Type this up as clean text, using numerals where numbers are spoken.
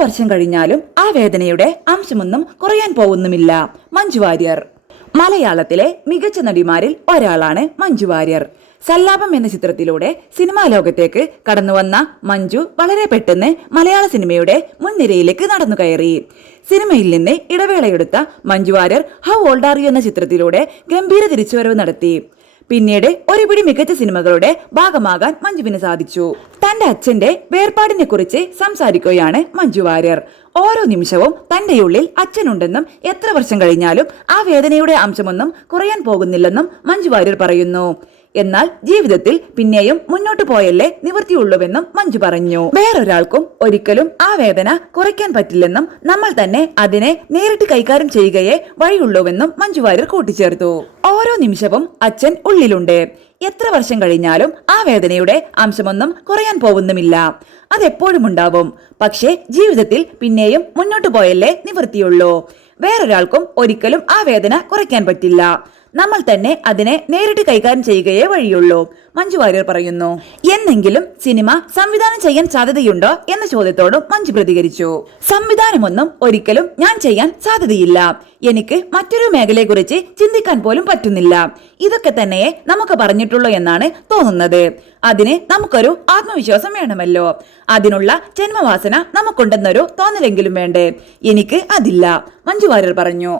വർഷം കഴിഞ്ഞാലും ആ വേദനയുടെ അംശമൊന്നും കുറയാൻ പോകുന്നുമില്ല. മഞ്ജു വാര്യർ. മലയാളത്തിലെ മികച്ച നടിമാരിൽ ഒരാളാണ് മഞ്ജു വാര്യർ. സല്ലാപം എന്ന ചിത്രത്തിലൂടെ സിനിമാ ലോകത്തേക്ക് കടന്നുവന്ന മഞ്ജു വളരെ പെട്ടെന്ന് മലയാള സിനിമയുടെ മുൻനിരയിലേക്ക് നടന്നു കയറി. സിനിമയിൽ നിന്ന് ഇടവേളയെടുത്ത Manju Warrier how old are you എന്ന ചിത്രത്തിലൂടെ ഗംഭീര തിരിച്ചുവരവ് നടത്തി. പിന്നീട് ഒരുപിടി മികച്ച സിനിമകളുടെ ഭാഗമാകാൻ മഞ്ജുവിന് സാധിച്ചു. തന്റെ അച്ഛന്റെ വേർപാടിനെ കുറിച്ച് സംസാരിക്കുകയാണ് മഞ്ജു വാര്യർ. ഓരോ നിമിഷവും തന്റെ ഉള്ളിൽ അച്ഛനുണ്ടെന്നും എത്ര വർഷം കഴിഞ്ഞാലും ആ വേദനയുടെ അംശമൊന്നും കുറയാൻ പോകുന്നില്ലെന്നും മഞ്ജു വാര്യർ പറയുന്നു. എന്നാൽ ജീവിതത്തിൽ പിന്നെയും മുന്നോട്ട് പോയല്ലേ നിവൃത്തിയുള്ളൂവെന്നും മഞ്ജു പറഞ്ഞു. വേറൊരാൾക്കും ഒരിക്കലും ആ വേദന കുറയ്ക്കാൻ പറ്റില്ലെന്നും നമ്മൾ തന്നെ അതിനെ നേരിട്ട് കൈകാര്യം ചെയ്യുകയേ വഴിയുള്ളൂവെന്നും മഞ്ജു വാര്യർ കൂട്ടിച്ചേർത്തു. ഓരോ നിമിഷവും അച്ഛൻ ഉള്ളിലുണ്ട്. എത്ര വർഷം കഴിഞ്ഞാലും ആ വേദനയുടെ അംശമൊന്നും കുറയാൻ പോകുന്നുമില്ല. അതെപ്പോഴും ഉണ്ടാവും. പക്ഷേ ജീവിതത്തിൽ പിന്നെയും മുന്നോട്ട് പോയല്ലേ നിവൃത്തിയുള്ളൂ. വേറൊരാൾക്കും ഒരിക്കലും ആ വേദന കുറയ്ക്കാൻ പറ്റില്ല. നമ്മൾ തന്നെ അതിനെ നേരിട്ട് കൈകാര്യം ചെയ്യുകയേ വഴിയുള്ളൂ, മഞ്ജു വാര്യർ പറയുന്നു. എന്നെങ്കിലും സിനിമ സംവിധാനം ചെയ്യാൻ സാധ്യതയുണ്ടോ എന്ന ചോദ്യത്തോടും മഞ്ജു പ്രതികരിച്ചു. സംവിധാനമൊന്നും ഒരിക്കലും ഞാൻ ചെയ്യാൻ സാധ്യതയില്ല. എനിക്ക് മറ്റൊരു മേഖലയെക്കുറിച്ച് ചിന്തിക്കാൻ പോലും പറ്റുന്നില്ല. ഇതൊക്കെ തന്നെയേ നമുക്ക് പറഞ്ഞിട്ടുള്ളൂ എന്നാണ് തോന്നുന്നത്. അതിന് നമുക്കൊരു ആത്മവിശ്വാസം വേണമല്ലോ. അതിനുള്ള ജന്മവാസന നമുക്കുണ്ടെന്നൊരു തോന്നലെങ്കിലും വേണ്ടേ? എനിക്ക് അതില്ല, മഞ്ജു വാര്യർ പറഞ്ഞു.